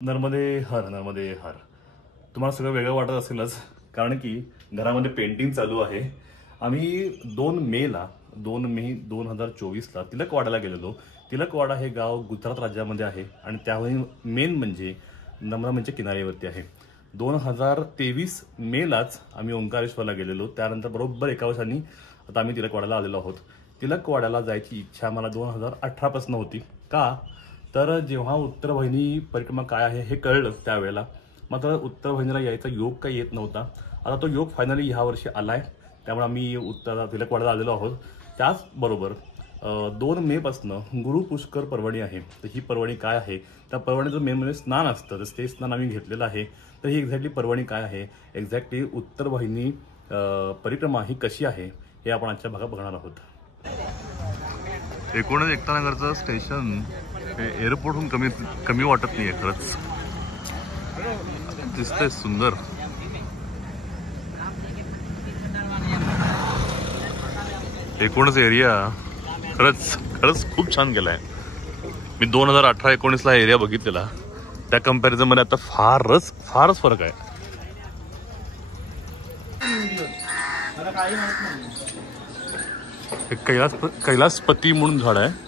नर्मदे हर, नर्मदे हर. तुम्हाला सगळं वेगळं वाटत असेलच, कारण की घरामध्ये पेंटिंग चालू आहे. आम्ही 2 मे 2024ला तिलकवाडाला गेलेलो. तिलकवाडा हे गाव गुजरात राज्यामध्ये आहे आणि त्यावरील मेन म्हणजे नम्रमच्या किनाऱ्यावरती आहे. 2023 मेलाच आम्ही ओंकारेश्वरला गेलेलो. त्यानंतर बरोबर एका वर्षांनी आता आम्ही तिलकवाड्याला आलेलो आहोत. तिलकवाड्याला जायची इच्छा मला 2018 पासून होती. का तर जेव्हा उत्तर वाहिनी परिक्रमा काय आहे हे कळलं त्यावेळेला, मात्र उत्तर वाहिनीला यायचा योग काही येत नव्हता. आता तो योग फायनली ह्या वर्षी आलाय, त्यामुळे आम्ही तिलकवाड्याला आलेलो आहोत. त्याचबरोबर 2 मे पासून गुरु पुष्कर पर्वणी आहे. तर ही पर्वणी काय आहे, त्या पर्वणीचं मेन म्हणजे स्नान असतं. तर ते स्नान आम्ही घेतलेलं आहे. तर ही एक्झॅक्टली पर्वणी काय आहे, एक्झॅक्टली उत्तर वाहिनी परिक्रमा ही कशी आहे हे आपण आजच्या भागात बघणार आहोत. एकूणच एकता नगरचं स्टेशन हे एअरपोर्टहून कमी वाटत नाहीये. खरंच दिसतंय सुंदर. एकूणच एरिया खरंच खूप छान केलाय. मी 2018-19ला एरिया बघितलेला, त्या कंपॅरिझन मध्ये आता फारच फरक आहे. कैलासपती म्हणून झाड आहे.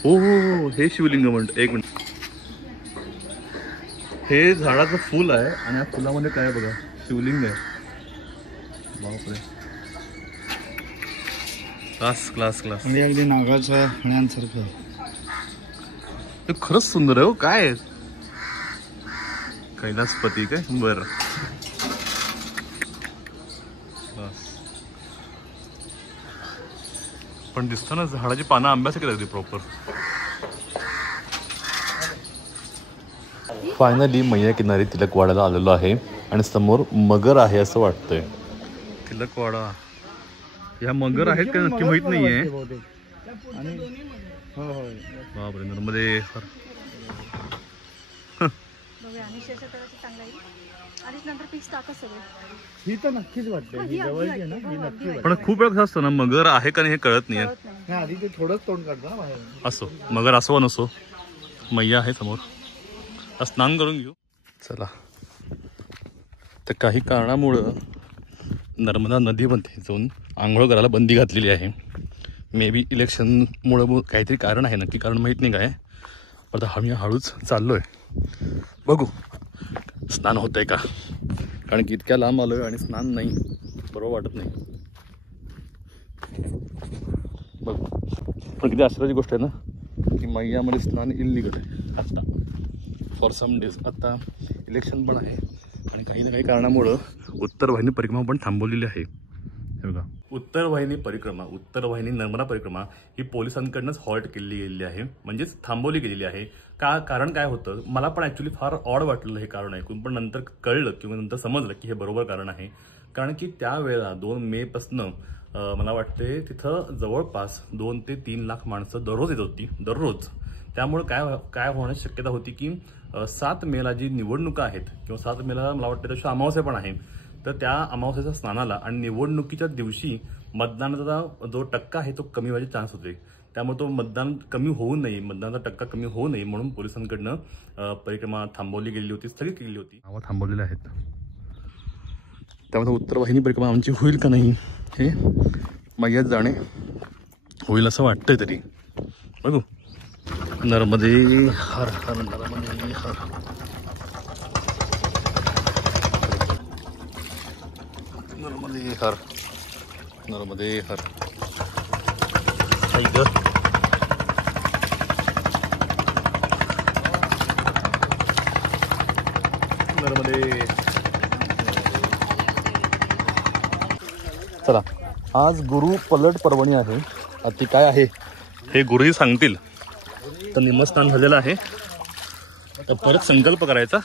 हो, हे शिवलिंग म्हणत. एक मिनिट, हे झाडाचं फुल आहे आणि या फुलामध्ये काय बघा, शिवलिंग आहे. बापरे, क्लास म्हणजे अगदी नागाच्या फण्यांसारखं. ते खरंच सुंदर आहे. हो काय कैलासपती काय बर. पण दिसतं ना झाडाची पानं आंब्यासारखी लागते प्रॉपर. फायनली मैया किनारी तिलकवाड्याला आलेलो आहे आणि समोर मगर आहे असं वाटतंय. तिलकवाडा ह्या मगर आहेत का नक्की माहित नाहीये. बापरे, नर्मदे हर. ही तर नक्कीच वाटते, ही जवळची आहे ना, ही नक्की वाटते. पण खूप वेळ कसं असतं ना, मगर आहे का नाही हे कळत नाहीये. नाही, आधी ते थोडंच तोंड काढतं ना बाहेर. असो मगर असो नसो, मैया आहे समोर. स्नान करून घेऊ चला. तर काही कारणामुळं नर्मदा नदीमध्ये जाऊन आंघोळ करायला बंदी घातलेली आहे. मे बी इलेक्शनमुळं काहीतरी कारण आहे, नक्की कारण माहीत नाही काय. आता आम्ही हळूच चाललोय, बघू स्नान होतंय का, कारण की इतक्या लांब आलोय आणि स्नान नाही बरोबर वाटत नाही. बघू. पण किती आश्चर्याची गोष्ट आहे ना की मैयामध्ये स्नान इल्लीगल आहे आता फॉर सम डेज. आता इलेक्शन पण आहे आणि काही ना काही कारणामुळं उत्तर वाहिनी परिक्रमा पण थांबवलेली आहे. हे बघा, उत्तर वाहिनी नर्मदा परिक्रमा ही पोलिसांकडनंच हॉल्ट केली गेलेली आहे, म्हणजेच थांबवली गेलेली आहे. कारण काय होतं, मला पण ॲक्च्युली फार ऑड वाटलं हे कारण ऐकून, पण नंतर कळलं किंवा नंतर समजलं की हे बरोबर कारण आहे. कारण की त्यावेळेला 2 मे पासनं मला वाटते तिथं जवळपास 2 ते 3 लाख माणसं दररोज येत होती, दररोज. त्यामुळे काय होण्याची शक्यता होती की 7 मेला जी निवडणुका आहेत किंवा 7 मेला मला वाटतं त्याची अमावस्या पण आहे, तर त्या अमावस्याच्या स्नानाला आणि निवडणुकीच्या दिवशी मतदानाचा जो टक्का आहे तो कमी व्हायचे चान्स होते. त्यामुळे तो मतदानाचा टक्का कमी होऊ नये म्हणून पोलिसांकडनं परिक्रमा थांबवली गेलेली होती, स्थगित केलेली होती. नावं थांबवलेले आहेत. त्यामुळे उत्तर वाहिनी परिक्रमा आमची होईल का नाही हे मैयात जाणे होईल असं वाटतंय तरी. बघू. नर्मदे हर हर, नर्मदे हर. नर्मदे हर, नर्मदे हर. नर्मदे. चला, आज गुरु पलट पर्वणी आहे. ती काय आहे हे गुरुही सांगतील. तर निमस्नान झालेलं आहे, तर परत संकल्प करायचा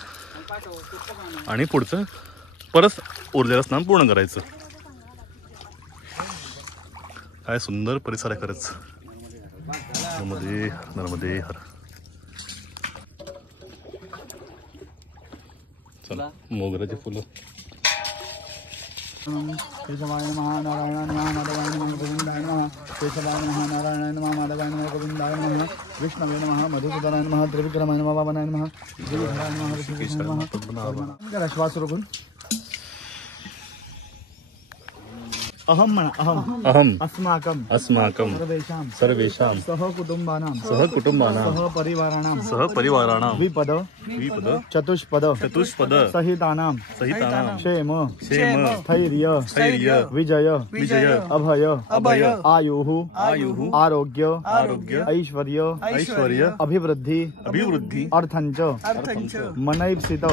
आणि पुढचं परत उरलेलं स्नान पूर्ण करायचं. काय सुंदर परिसर आहे खरंच. नर्मदे नर्मदे हर. चला, मोगऱ्याची फुलं. केशवाय नमः नारायणाय नमः माधवाय नमः गोविंदाय नमः केशवाय नमः नारायणाय नमः माधवाय नमः गोविंदाय नमः विष्णवे नमः मधुसूदनाय नमः त्रिविक्रमाय नमः वामनाय नमः श्रीधराय नमः ऋषिकेशाय नमः जरा श्वास रोखून अहम म्हणा अहम अहम अस्माकं अस्माकं सर्वेषां सर्वेषां सहकुटुंबानां सहकुटुंबानां सहपरिवाराणां विपद चतुष्पद सहितानां क्षेम स्थैर्य विजय अभय आयुः आरोग्य ऐश्वर्य अभिवृद्धि अर्थंच मनैप्सित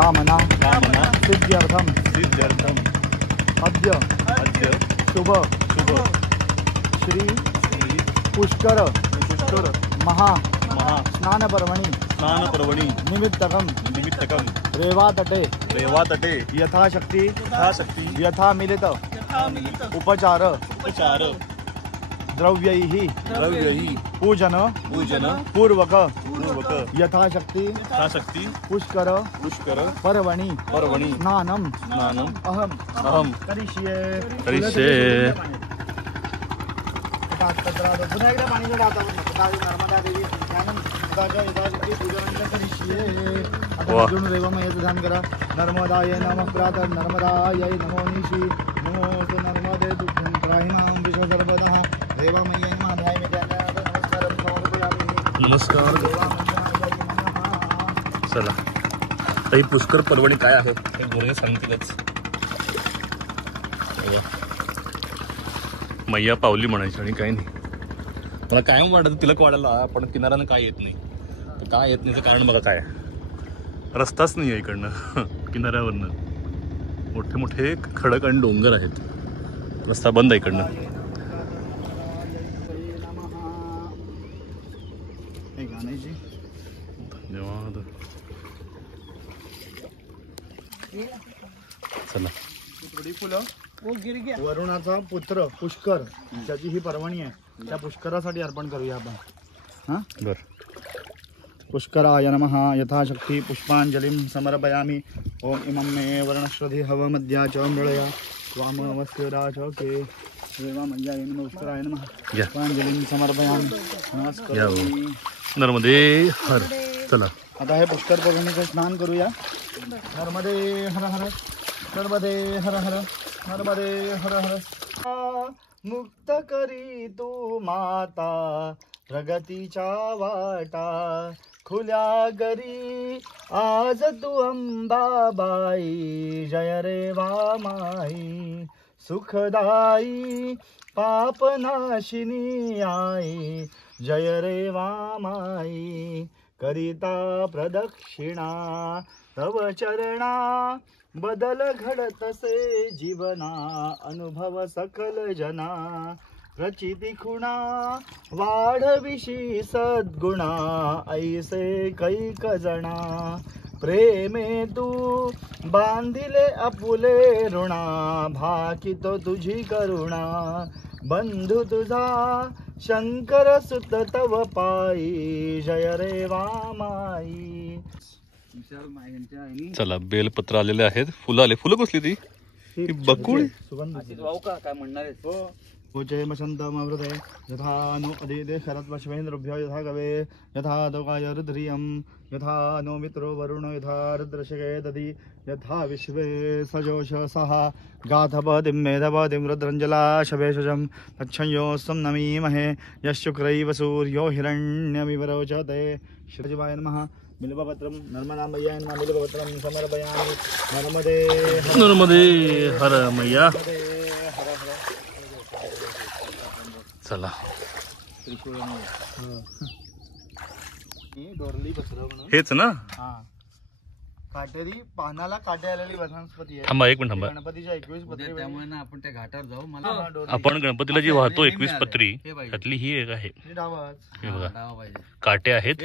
कामना सिद्ध्यर्थम अद्य शुभ श्री पुष्कर महा स्नानपर्वणि निमित्तकं रेवातटे यथाशक्ति यथा मिलित उपचार द्रव्यैः पूजन पूर्वक यथाशक्ति पुष्कर पर्वणि स्नानम अहम करिष्ये पुन्हा एकदा पाणी जर आता नर्मदा देवी ध्यानं पूजन करिष्ये आता घेऊन रेवमयचं ध्यान करा नर्मदाय नमः प्रातः नर्मदाय नमो निशी नमो नर्मदे दुःखं त्राहिणां विश्व सर्वदा रेवमय्य नमः ध्यायमे नमस्कारं समर्पयामि नमस्कार. चला ताई पुष्कर पर्वणी काय आहे ते गोरे सांगतीलच. मैया पावली म्हणायची आणि काही नाही. मला कायम वाटत तिलक वाढायला पण किनाऱ्यानं काय येत नाही. तर काय येत नाही कारण बघा काय रस्ताच नाही आहे इकडनं. किनाऱ्यावरनं मोठे मोठे खडक आणि डोंगर आहेत. रस्ता बंद आहे इकडनं. धन्यवाद. चला थोडी फुलं वरुणाचा पुत्र पुष्कर ज्याची ही पर्वणी आहे त्या पुष्करासाठी अर्पण करूया आपण. हा बर. पुष्कराय नमः यथाशक्ती पुष्पांजलिं समर्पयामि. ओम इमं मे वर्णश्रद्धि हवमद्या च मृळया वामवस्युराचके देवामय्याय नमः पुष्कराय नमः पुष्पांजलिं समर्पयामि. नमस्कार नर्मदे हर. चला आता हे पुष्कर पर्वणीचं स्नान करूया. नर्मदे हर हर नर्मदे हर हर नर्मदे हर हर. मुक्त करी तू माता प्रगतीच्या वाटा खुल्या गरी आज तू अंबाबाई जय रे वामाई सुखदाई पापनाशिनी आई जय रे वामाई करिता प्रदक्षिणा तव चरणा बदल घडतसे जीवना अनुभव सकल जना प्रचिती खुणा वाढविशी सद्गुणा ऐसे कैक जना प्रेमे तू बांधिले आपुले ऋणा भाकितो तुझी करुणा बंधु तुझा शंकर सुत तव पायी जय रे वामाई. चला बेलपत्र आलेले आहेत. फुलं आले. फुलं कसली ती बकुळ सुगंध काय म्हणणार आहे. उच्चै मशन्तमवृते यथा नो अदिते शरत्पश्वेन्द्रभ्यो यथा गवे यथा दोगाय रुद्रियं यथा नो मित्रो वरुणो यथा रुद्रशिखे दधि यथा विश्वे सजोषसः गाथपतिं मेधपतिं रुद्रञ्जला शवेशजं तच्छंयोऽस्तं नमीमहे यश्शुक्रैव सूर्यो हिरण्यमिव रोचते. शिवाय नमः. बिल्वपत्रं नर्मदामय्याय नमः. बिल्वपत्रं समर्पयामि. नर्मदे हर मैया. चला हेच ना. हा काटेरी पानाला काटे आलेली वनस्पती आहे. थांबा एक मिनिट थांबा. गणपतीच्या 21 पत्री त्यामुळे ना आपण त्या घाटावर जाऊ. मला आपण गणपतीला जी वाहतो 21 पत्री त्यातली ही एक आहे. हे बघा काटे आहेत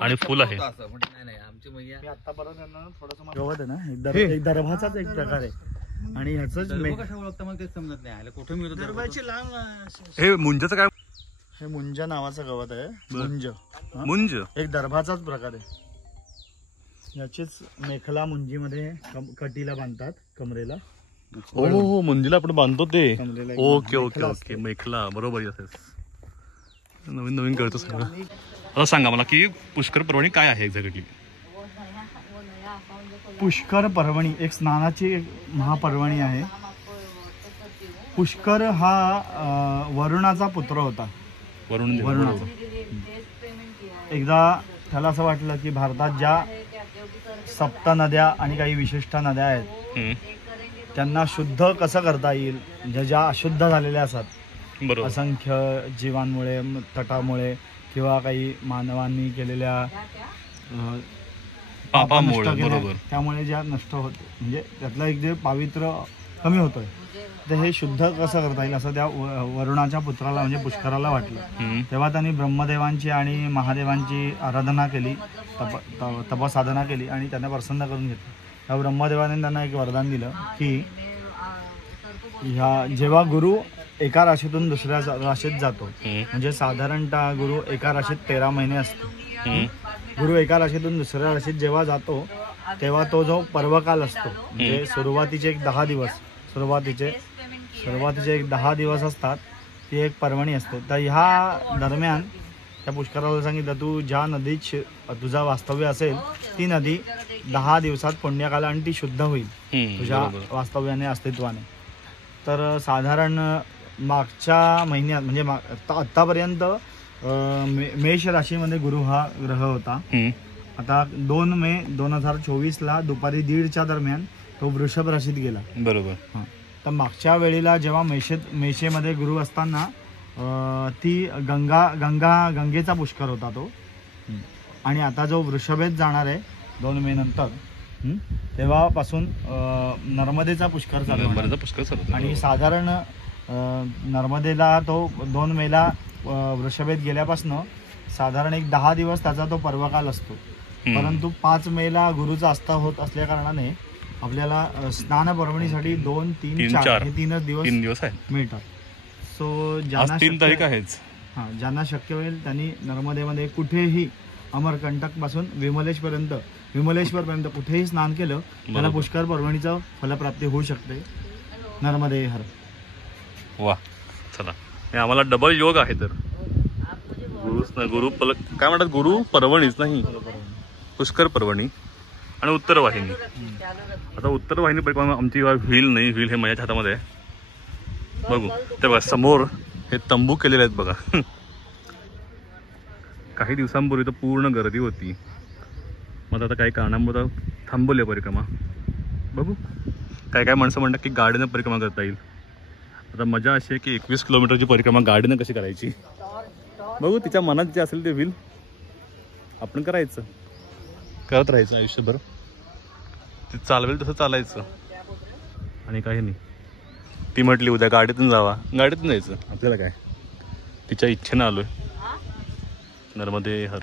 आणि फुल आहे. आमची मैया आतापर्यंत थोडस गवत आहे ना एक दरभाचाच एक प्रकार आहे आणि ह्याच कशा ओळखता मला तेच समजत नाही. कुठे मिळतो हे मुंजाचं काय. हे मुंज नावाचं गवत आहे. मुंज एक दरभाचाच प्रकार आहे. याचीच मेखला मुंजीमध्ये कटीला बांधतात कमरेला हो हो मंदिरला आपण बांधतो ते. कमरेला एक ओके ओके मेखला ओके मेखला बरोबर. येस नवीन नवीन कळतं सगळं. आता सांगा मला की पुष्कर पर्वणी काय आहे एक्झॅक्टली. पुष्कर पर्वणी एक स्नानाची महापर्वणी आहे. पुष्कर हा वरुणाचा पुत्र होता. वरुणाचा. एकदा त्याला असं वाटलं की भारतात ज्या सप्त नद्या आणि काही विशिष्ट नद्या आहेत त्यांना शुद्ध कसं करता येईल. ज्या अशुद्ध झालेल्या असतात बरोबर. असंख्य जीवांमुळे तटामुळे किंवा काही मानवांनी केलेल्या पापामुळे नष्ट केल्या, बरोबर. त्यामुळे ज्या नष्ट होते म्हणजे त्यातलं एक जे पावित्र्य कमी होतोय तर हे शुद्ध कसं करता येईल असं त्या वरुणाच्या पुत्राला म्हणजे पुष्कराला वाटलं. तेव्हा त्यांनी ब्रह्मदेवांची आणि महादेवांची आराधना केली, तपसाधना केली आणि त्यांना प्रसन्न करून घेतलं. त्या ब्रह्मदेवाने त्यांना एक वरदान दिलं की ह्या जेव्हा गुरु एका राशीतून दुसऱ्या राशीत जातो म्हणजे साधारणतः गुरु एका राशीत 13 महिने असतो. गुरु एका राशीतून दुसऱ्या राशीत जेव्हा जातो तेव्हा तो जो पर्वकाल असतो म्हणजे सुरुवातीचे एक 10 दिवस सुरुवातीचे एक 10 दिवस असतात ती एक पर्वणी असते. तर ह्या दरम्यान त्या पुष्कराला सांगितलं तू ज्या नदीत तुझा वास्तव्य असेल ती नदी 10 दिवसात पुण्यकाल आणि ती शुद्ध होईल तुझ्या वास्तव्याने अस्तित्वाने. तर साधारण मागच्या महिन्यात म्हणजे आत्तापर्यंत मेष राशीमध्ये गुरु हा ग्रह होता. आता 2 मे 2024 दुपारी 1:30च्या दरम्यान तो वृषभ राशीत गेला. बरोबर. तर मागच्या वेळेला जेव्हा मेषेमध्ये गुरु असताना ती गंगेचा पुष्कर होता तो. आणि आता जो वृषभेत जाणार आहे 2 मे नंतर तेव्हापासून नर्मदेचा पुष्कर चालू आहे. आणि साधारण नर्मदेला तो 2 मेला वृषभेत गेल्यापासून साधारण एक 10 दिवस त्याचा तो पर्वकाल असतो. परंतु 5 मेला गुरुचा अस्ता होत असल्या कारणाने आपल्याला स्नान पर्वणीसाठी 2, 3, 4 हे 3 दिवस मिळतात. सो ज्यांना शक्य होईल त्यांनी नर्मदेमध्ये कुठेही अमरकंटक पासून विमलेश्वरपर्यंत कुठेही स्नान केलं त्याला पुष्कर पर्वणीचं फलप्राप्ती होऊ शकते. नर्मदे हर. वा चला आम्हाला डबल योग आहे. तर गुरु काय म्हणतात गुरु पर्वणीच नाही पुष्कर पर्वणी आणि उत्तर वाहिनी. आता उत्तर वाहिनी परिक्रमा आमची व्हील हे माझ्या हातामध्ये आहे. बघू ते बघा समोर हे तंबू केलेले आहेत बघा. काही दिवसांपूर्वी तर पूर्ण गर्दी होती. मग आता काही कारणामुळे थांबवली परिक्रमा. बघू काय माणसं म्हणतात की गाडीनं परिक्रमा करता येईल. आता मजा अशी आहे की 21 किलोमीटरची परिक्रमा गाडीनं कशी करायची बघू. तिच्या मनात जे असेल ते होईल आपण करायचं करत राहायचं आयुष्यभर. ते चालवेल तसं चालायचं आणि काही नाही. ती म्हटली उद्या गाडीतून जावा गाडीतून जायचं आपल्याला काय. तिच्या इच्छेनं आलोय. नर्मदे हर.